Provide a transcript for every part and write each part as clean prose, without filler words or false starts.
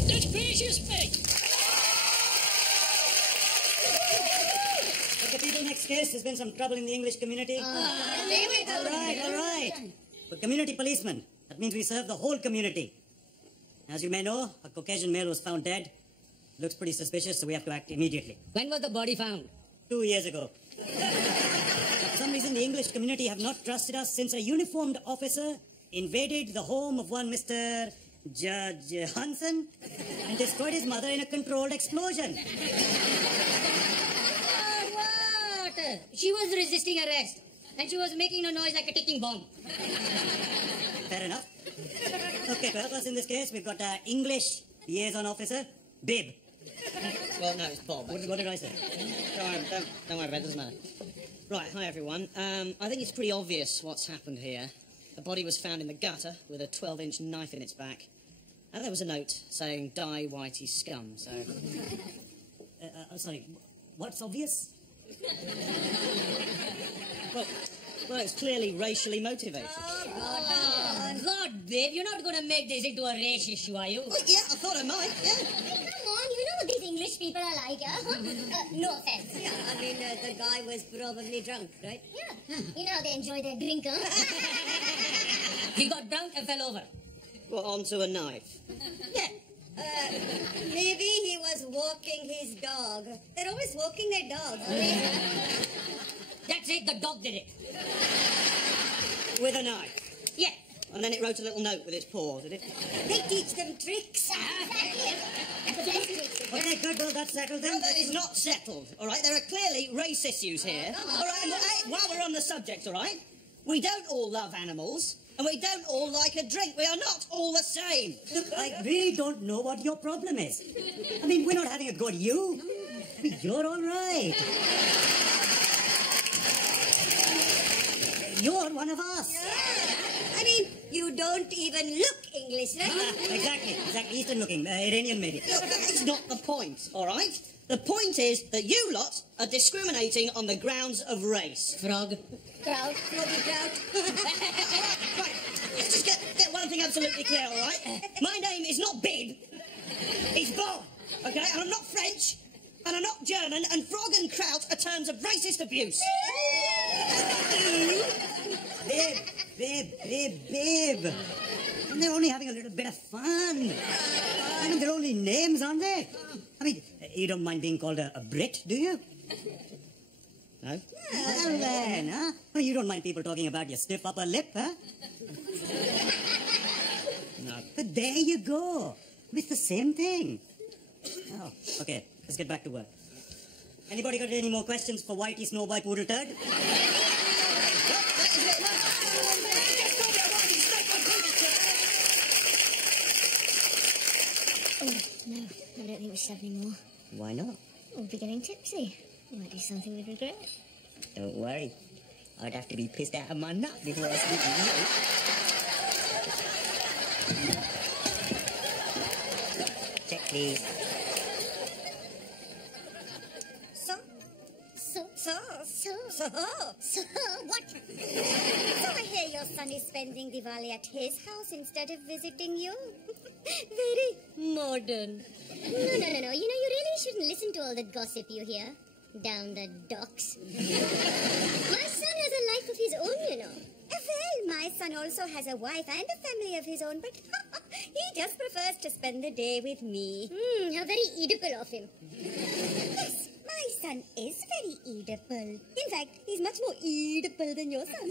Goodness gracious me! But the people next case, there's been some trouble in the English community. Leave it. All right. We're community policemen. That means we serve the whole community. As you may know, a Caucasian male was found dead. Looks pretty suspicious, so we have to act immediately. When was the body found? 2 years ago. For some reason, the English community have not trusted us since a uniformed officer invaded the home of one Mr. Judge Hansen and destroyed his mother in a controlled explosion. What? She was resisting arrest. And she was making a noise like a ticking bomb. Fair enough. Okay, to help us in this case, we've got English liaison officer, Bib. Well, no, it's Bob. What did I say? Don't worry about it, doesn't matter. Right, hi everyone. I think it's pretty obvious what's happened here. The body was found in the gutter with a 12-inch knife in its back. And there was a note saying, "Die Whitey scum," so... Sorry, what's obvious? Well, it's clearly racially motivated. God, babe, you're not going to make this into a race issue, are you? Well, yeah, I thought I might, yeah. Come on, you know what these English people are like, no offense. Yeah, I mean, the guy was probably drunk, right? Yeah, you know how they enjoy their drink, huh? He got drunk and fell over. Well, onto a knife. Yeah. Maybe he was walking his dog. They're always walking their dogs. That's it, the dog did it. With a knife. Yeah. And then it wrote a little note with its paw, did it? They teach them tricks. Okay, good, well, that's settled then. No, that is not settled, all right? There are clearly race issues here. All right, and while we're on the subject, all right? We don't all love animals, and we don't all like a drink. We are not all the same. Look, I really don't know what your problem is. I mean, we're not having a go at you. I mean, you're all right. You're one of us. I mean, you don't even look English, right? Exactly. Eastern looking. Iranian maybe. Look, that's not the point, all right? The point is that you lot are discriminating on the grounds of race. Frog. Crowd, froggy crowd. Right, let's just get one thing absolutely clear, all right? My name is not Bib, it's Bob, okay? And I'm not French, and I'm not German, and frog and kraut are terms of racist abuse. Babe. And they're only having a little bit of fun. I mean, they're only names, aren't they? I mean, you don't mind being called a Brit, do you? No? Well then, huh? Well, you don't mind people talking about your stiff upper lip, huh? No. But there you go. It's the same thing. Oh, okay, let's get back to work. Anybody got any more questions for Whitey Snowboy Poodle Turd? Oh, no, I don't think we should have any more. Why not? We'll be getting tipsy. We might do something we'd regret. Don't worry. I'd have to be pissed out of my nut before I sleep with you. Check, please. So, what? So I hear your son is spending Diwali at his house instead of visiting you. Very modern. No. You know, you really shouldn't listen to all the gossip you hear down the docks. My son has a life of his own, you know. Well, my son also has a wife and a family of his own, but he just prefers to spend the day with me. How very Oedipal of him. Yes. My son is very Oedipal. In fact, he's much more Oedipal than your son.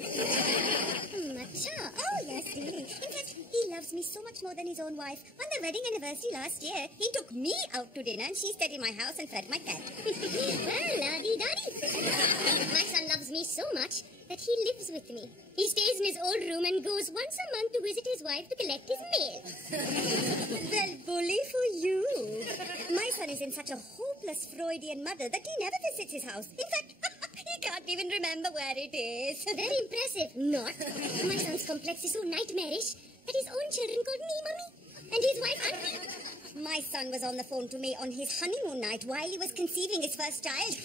Macha. Oh, yes, really. In fact, he loves me so much more than his own wife. On the wedding anniversary last year, he took me out to dinner and she stayed in my house and fed my cat. Well, la-di-da-di. My son loves me so much that he lives with me. He stays in his old room and goes once a month to visit his wife to collect his mail. Well, bully for you. My son is in such a hopeless Freudian mother that he never visits his house. In fact, he can't even remember where it is. Very impressive. Not. My son's complex is so nightmarish that his own children called me Mummy and his wife Auntie. My son was on the phone to me on his honeymoon night while he was conceiving his first child.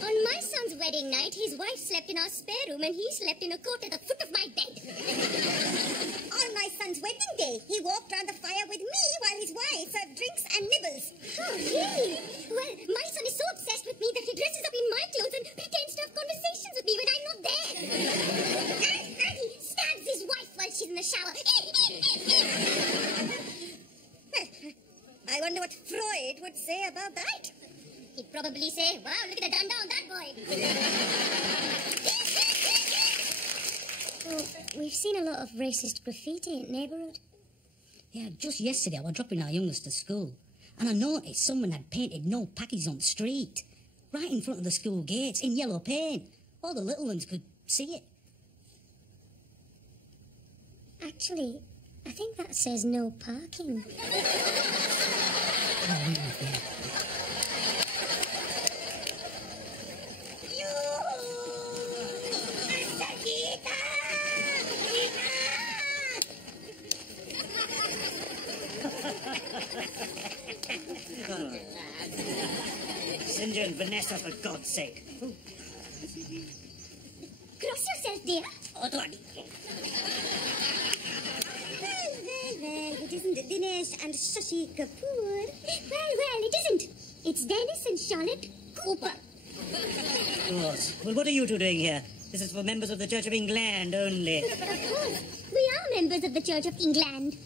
On my son's wedding night, his wife slept in our spare room and he slept in a coat at the foot of my bed. On my son's wedding day, he walked around the fire with me drinks and nibbles. Oh, really? Well, my son is so obsessed with me that he dresses up in my clothes and pretends to have conversations with me when I'm not there. And he stabs his wife while she's in the shower. I wonder what Freud would say about that. He'd probably say, wow, look at the dunda on that boy. Well, we've seen a lot of racist graffiti in the neighbourhood. Yeah, just yesterday I was dropping our youngest to school, and I noticed someone had painted no packages on the street, right in front of the school gates, in yellow paint. All the little ones could see it. Actually, I think that says no parking. Ginger and Vanessa, for God's sake. Cross yourself, dear. Well, it isn't Dinesh and Shashi Kapoor. Well, it isn't. It's Dennis and Charlotte Cooper. What? Well, what are you two doing here? This is for members of the Church of England only. Of course, we are members of the Church of England.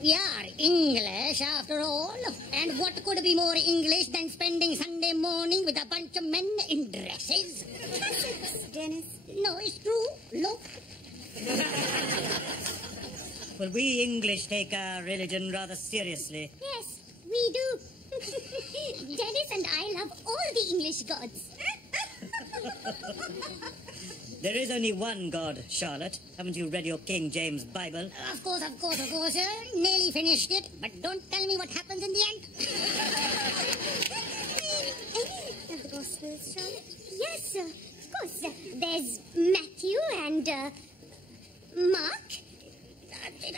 We are English, after all. And what could be more English than spending Sunday morning with a bunch of men in dresses? Dennis. No, it's true. Look. Well, we English take our religion rather seriously. Yes, we do. Dennis and I love all the English gods. There is only one God, Charlotte. Haven't you read your King James Bible? Of course, nearly finished it. But don't tell me what happens in the end. Any of the Gospels, Charlotte? Yes, of course. There's Matthew and Mark.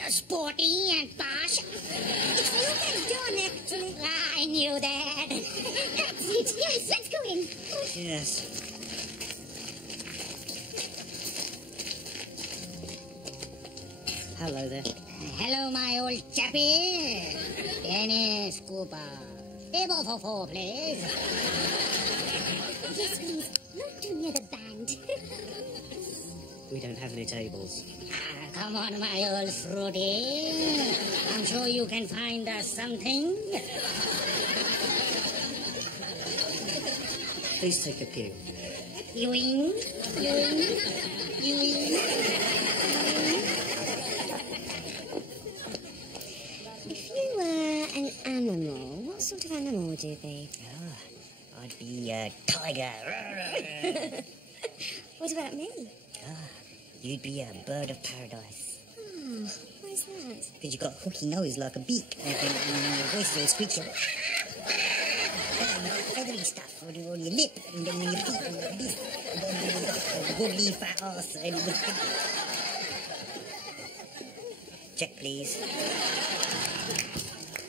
Sporty and posh. It's Luke and John, actually. I knew that. That's it. Yes, let's go in. Yes. Hello there. Hello, my old chappie. Dennis Cooper. Table for four, please. Yes, please. Not too near the band. We don't have any tables. Come on, my old fruity. I'm sure you can find us something. Please take a pew. Ewing. If you were an animal, what sort of animal would you be? I'd be a tiger. What about me? You'd be a bird of paradise. Oh, why's that? Because you've got a hooky nose like a beak. And your voice is screechy. Feathery stuff on your lip. And then your feet and your beak. And then you've got a googly fat ass. And check, please.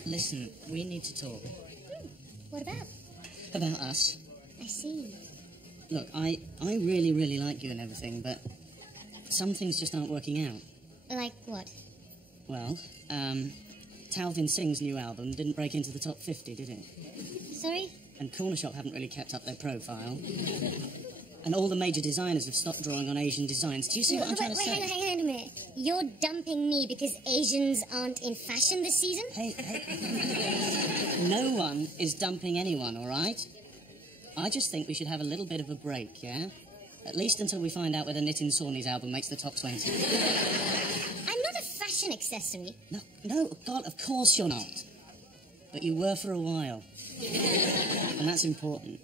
Listen, we need to talk. What about? About us. I see. Look, I really, really like you and everything, but some things just aren't working out. Like what? Well, Talvin Singh's new album didn't break into the top 50, did it? Sorry? And Corner Shop haven't really kept up their profile. And all the major designers have stopped drawing on Asian designs. Do you see what I'm trying to say? Hang on a minute. You're dumping me because Asians aren't in fashion this season? Hey. No one is dumping anyone, all right? I just think we should have a little bit of a break, yeah? At least until we find out whether Nitin Sawhney's album makes the top 20. I'm not a fashion accessory. No, God, of course you're not. But you were for a while. And that's important.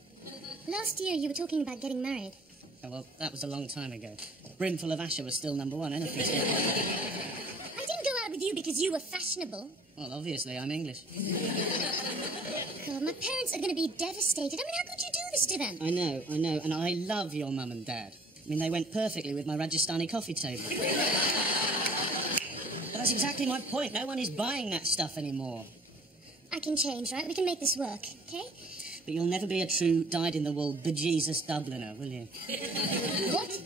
Last year you were talking about getting married. Oh, well, that was a long time ago. Brimful of Asher was still #1, anything still. I didn't go out with you because you were fashionable. Well, obviously, I'm English. God, my parents are going to be devastated. I mean, how could you do this to them? I know, and I love your mum and dad. I mean, they went perfectly with my Rajasthani coffee table. But that's exactly my point. No one is buying that stuff anymore. I can change, right? We can make this work, okay? But you'll never be a true, dyed-in-the-wool bejesus Dubliner, will you? What?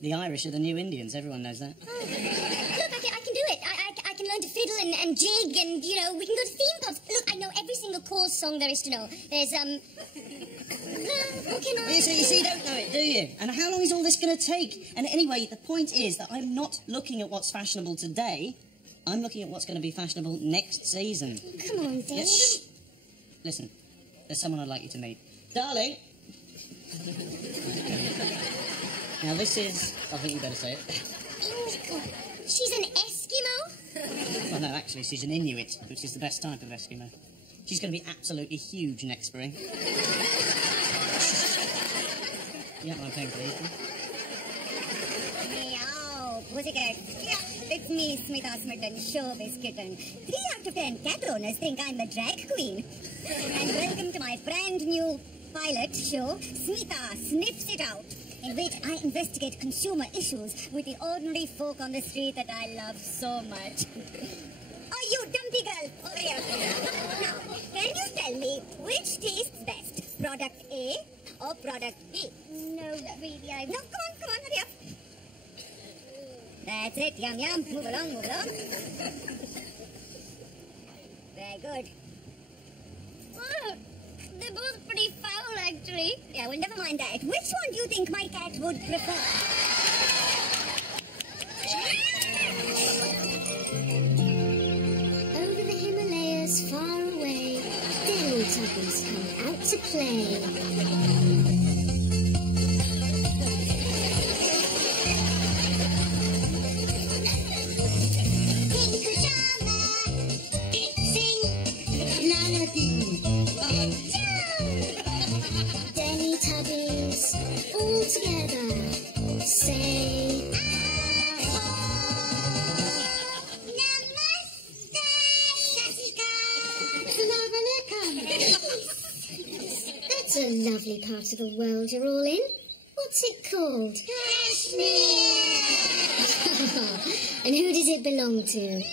The Irish are the new Indians, everyone knows that. Oh. Look, I can do it. I can learn to fiddle and jig and, you know, we can go to theme parks. Look, I know every single Cause song there is to know. There's, what can I... You see, you don't know it, do you? And how long is all this going to take? And anyway, the point is that I'm not looking at what's fashionable today. I'm looking at what's going to be fashionable next season. Come on, Dave. Yes. Listen, there's someone I'd like you to meet. Darling! Now, this is... I think you better say it. Oh, God. She's an Eskimo? Well, no, actually, she's an Inuit, which is the best type of Eskimo. She's going to be absolutely huge next spring. Yeah, I'm paying for these. Meow, pussycat. It's me, Smita Smitten, showbiz kitten. 3 out of 10 cat owners think I'm a drag queen. And welcome to my brand new pilot show, Smita Sniffs It Out, in which I investigate consumer issues with the ordinary folk on the street that I love so much. Oh, you dumpy girl, over here. Now, can you tell me which tastes best, product A or product B? No, really, I... No, come on, hurry up. That's it, yum, yum. Move along, move along. Very good. Oh, they're both pretty foul, actually. Yeah, well, never mind that. Which one do you think my cat would prefer? Over the Himalayas, far away, Teletubbies come out to play. Teletubbies, all together, say... That's a lovely part of the world you're all in. What's it called? Kashmir! And who does it belong to? Me!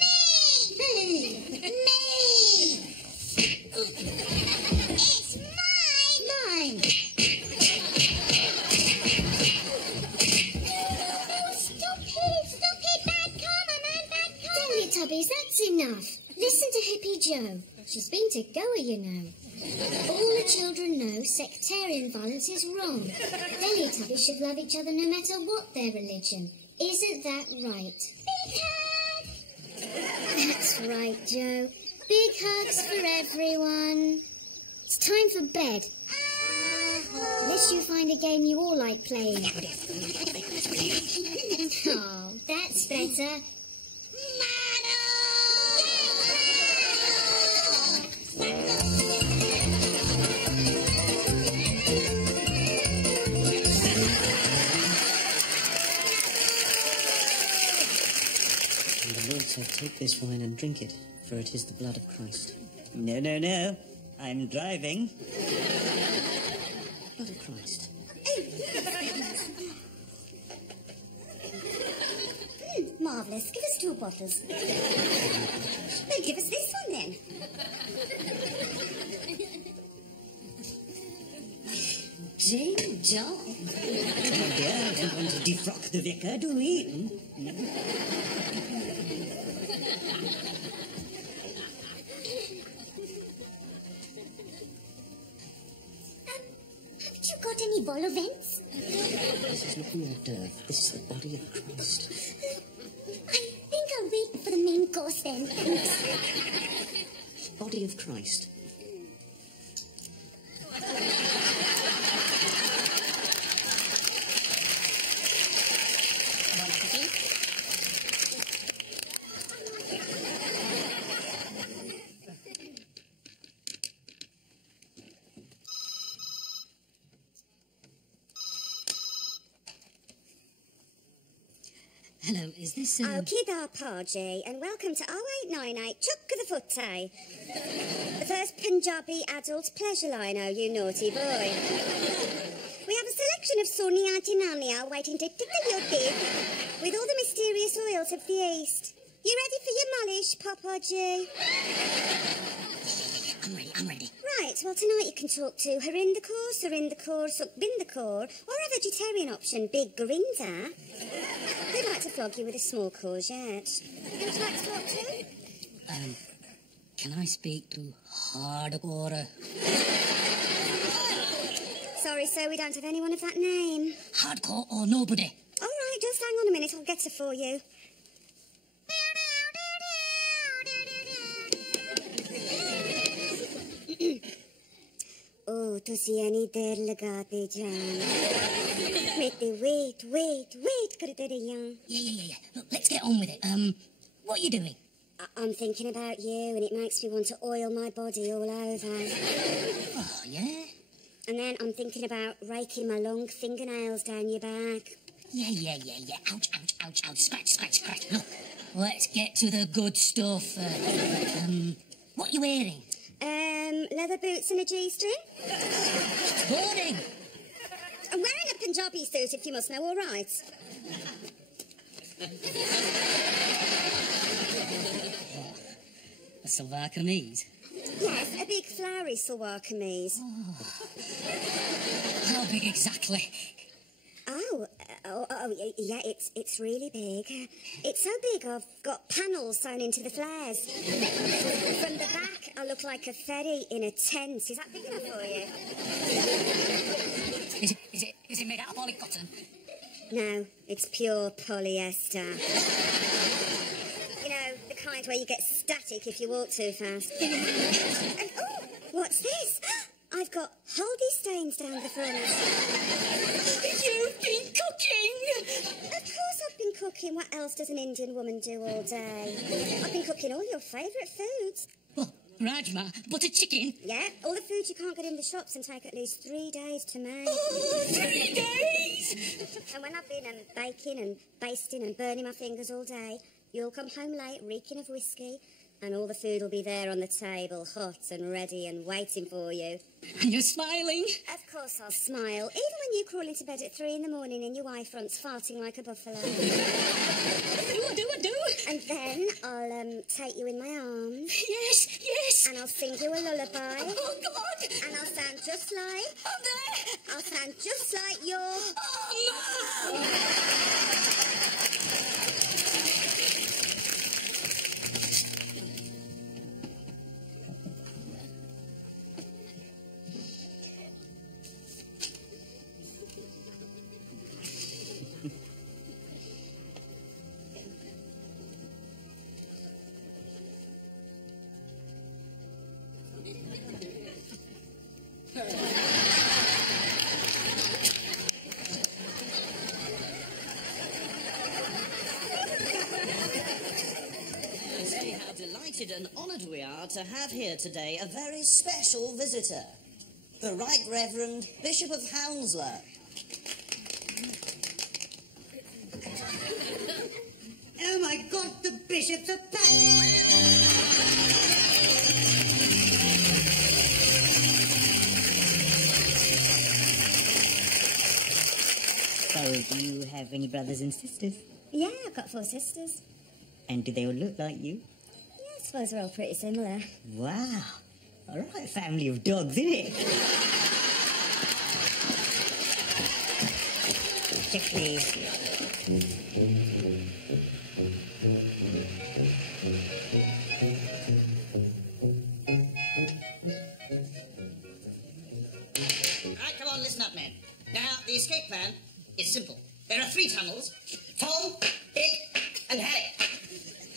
It's mine! Stop it, bad karma, man, bad karma! Teletubbies, that's enough. Listen to Hippie Jo. She's been to Goa, you know. All the children know sectarian violence is wrong. Teletubbies should love each other no matter what their religion. Isn't that right? Big hug! That's right, Jo. Big hugs for everyone. It's time for bed. Unless you find a game you all like playing. Oh, that's better. And the Lord said, take this wine and drink it, for it is the blood of Christ. No, no, no. I'm driving. Blood of Christ. Marvellous. Give us 2 bottles. Well, give us this one then. Jane John. Oh dear, don't want to defrock the vicar, do we? Haven't you got any vol au vents? This is not an hors d'oeuvre. This is the body of Christ. I think I'll wait for the main course then. Body of Christ. Hello, is this... Kida Parjay, and welcome to 0898 Chuck of the Footy. The first Punjabi adult pleasure liner, you naughty boy. We have a selection of Sonia Tinamia waiting to tickle your teeth with all the mysterious oils of the East. You ready for your malish, Papa J? I'm ready. Right, well, tonight you can talk to Harinder Kaur, Surinder Kaur, Sukhbinder Kaur, or a vegetarian option, Big Gurinder. They'd like to flog you with a small courgette. Who would you like to talk to? Can I speak to Hardcore? Sorry, sir, we don't have anyone of that name. Hardcore or nobody? All right, just hang on a minute, I'll get her for you. Oh, तुसी any देर लगाते जान मैं ते wait करते रहियां. Yeah. Look, let's get on with it. What are you doing? I'm thinking about you, and it makes me want to oil my body all over. Oh, yeah? And then I'm thinking about raking my long fingernails down your back. Yeah. Ouch. Scratch. Look, let's get to the good stuff. What are you wearing? Leather boots and a G-string. Boring. I'm wearing a Punjabi suit, if you must know, all right? A salwar kameez? Yes, a big flowery salwar kameez. How big exactly? Oh, yeah, it's really big. It's so big I've got panels sewn into the flares. From the back, I look like a ferry in a tent. Is that big enough for you? Is it made out of polycotton? No, it's pure polyester. You know, the kind where you get static if you walk too fast. And, oh, what's this? I've got Aldi stains down the front. You've been cooking! Of course I've been cooking. What else does an Indian woman do all day? I've been cooking all your favourite foods. Oh, Rajma, butter chicken. Yeah, all the foods you can't get in the shops and take at least 3 days to make. Oh, 3 days! And when I've been baking and basting and burning my fingers all day, you'll come home late reeking of whiskey, and all the food will be there on the table, hot and ready and waiting for you. And you're smiling? Of course I'll smile, even when you crawl into bed at 3 in the morning and your wife front's farting like a buffalo. I do. And then I'll take you in my arms. Yes. And I'll sing you a lullaby. Oh, God. And I'll sound just like... I'm there. I'll sound just like your... Oh, no. And honoured we are to have here today a very special visitor, the Right Reverend Bishop of Hounslow. Oh my God, the bishops are back! So, do you have any brothers and sisters? Yeah, I've got 4 sisters. And do they all look like you? I suppose we're all pretty similar. Wow. All right, family of dogs, isn't it? Check please. Right, come on, listen up, men. Now, the escape plan is simple. There are 3 tunnels: Tom, Dick, and Harry.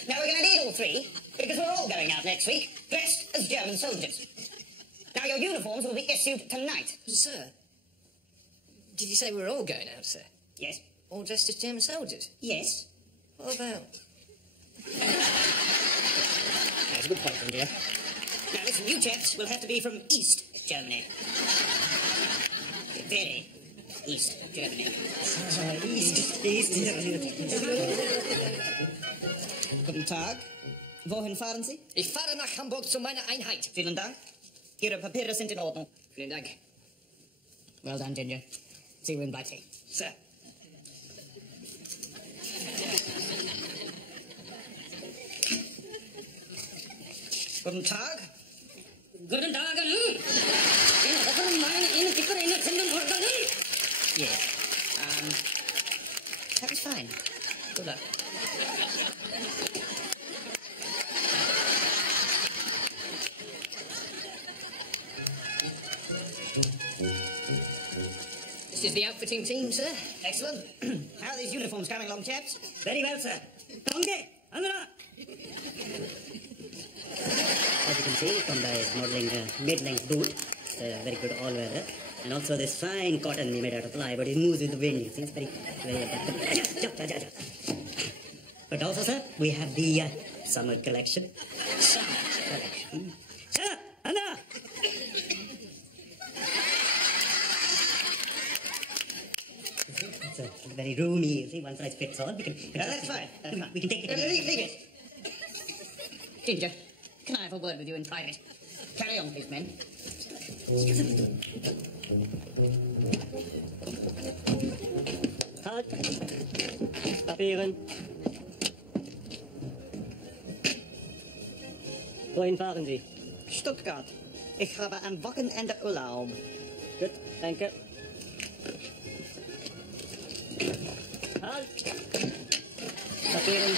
Now, we're going to need all 3, because we're all going out next week, dressed as German soldiers. Now, your uniforms will be issued tonight. Sir, did you say we're all going out, sir? Yes? All dressed as German soldiers? Yes? What about? That's a good point, dear. Now, listen, you chaps will have to be from East Germany. Very East Germany. Guten Tag. Wohin fahren Sie? Ich fahre nach Hamburg zu meiner Einheit. Vielen Dank. Ihre Papiere sind in Ordnung. Vielen Dank. Well done, Ginger. See you in Blighty. Sir. Guten Tag. Guten Tag, in offenen meine in dicker in finden Organen. Yes. That was fine. Good luck. the outfitting team, sir? Excellent. How are these uniforms coming along, chaps? Very well, sir. Tonge, Andhra. As you can see from the modelling mid-length boot, very good all-weather. And also this fine cotton we made out of plywood, it moves with the wind. You see, it's very... But also, sir, we have the summer collection. Summer collection. Sir, Andhra. It's very roomy, you see, one size fits all. That's fine. We can take it. Leave it. Ginger, can I have a word with you in private? Carry on, please, men. Halt. Papieren. Wohin fahren Sie? Stuttgart. Ich habe am Wochenende Urlaub. Gut, danke. Halt. Papieren.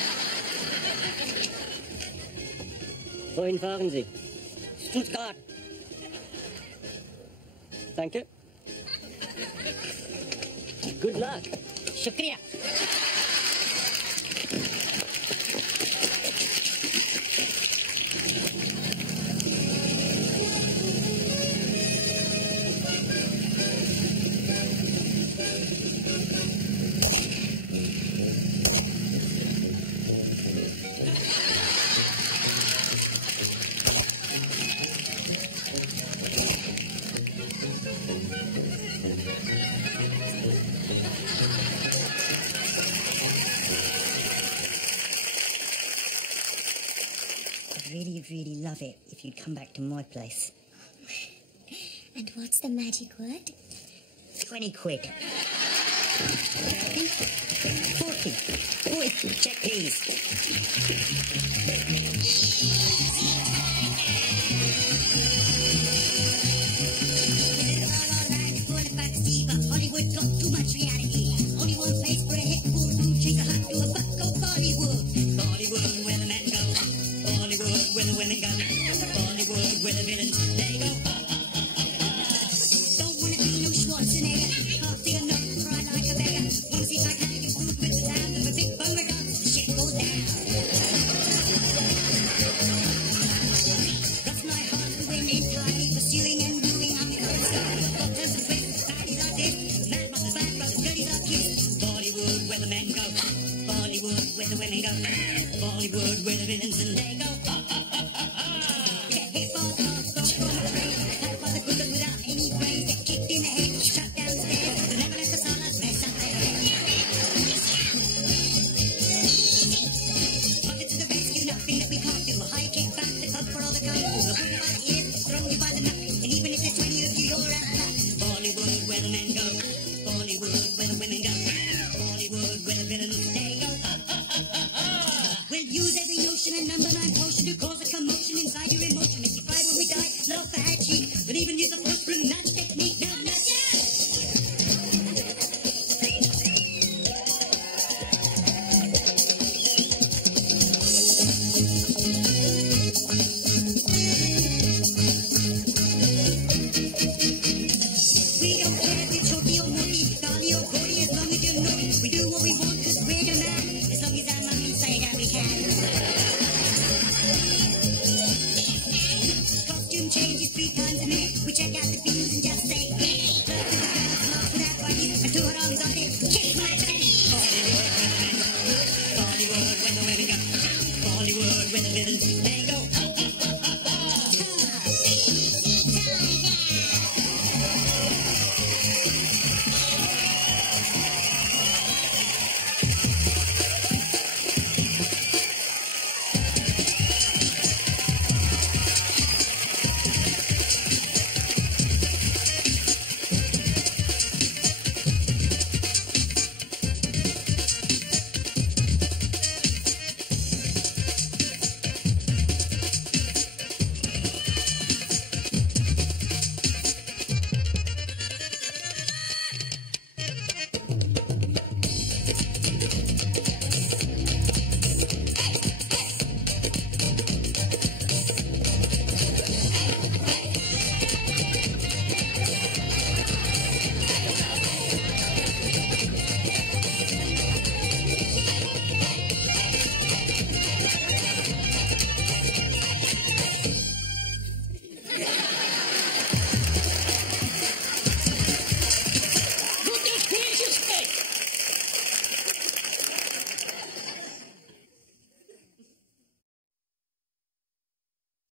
Wohin fahren Sie? Stuttgart. Danke. Good luck. Shukriya. Really love it if you'd come back to my place. And what's the magic word? 20 quid. 40. 40. Check, please. Hollywood got too much reality. Only one place for a hit fool to chase a hut to a buck go Bollywood. Bollywood, where the men go. Bollywood, where the women go. Bollywood, where the villains, they go. Don't wanna be no Schwarzenegger. Can't see enough, cry like a beggar. Wanna see Titanic food with the sound of a big bummer dance. Shit goes down. Cross my heart, the women entirely pursuing and wooing. I'm the first star. Got tons of twists, parties like this. Mad brothers, bad brothers, dirties like kids. Bollywood, where the men go. Bollywood, where the women go. Bollywood, where the villains and they go. Get hit by the car, stop from the train. Hurt by the gooders without any brains. Get kicked in the head, shut downstairs. Never let the salas mess up their head. Bucket to the rescue, nothing that we can't do. High kick back the club for all the kung fu. Hold you by the ears, throw you by the neck. And even if there's 20 of you, you're out of luck. Bollywood, where the men go. Bollywood, where the women go. Bollywood, where the villains they go. We'll use every notion and number 9 potion to cause a commotion inside your emotion. If you cry when we die, love the head cheek. But even use a footprint, nudge technique, no nudge. We don't care if it's Choti or Moti, Kali or Kodi, as long as you know it. We do what we want because we're the man. As long as our mummy say that we can. Costume changes 3 times a minute. We check out the views and just say, flirt with the girls, laugh with our buddies, and 2 arms on it. Kiss my teddy. Bollywood, when the women go. Bollywood, when the villains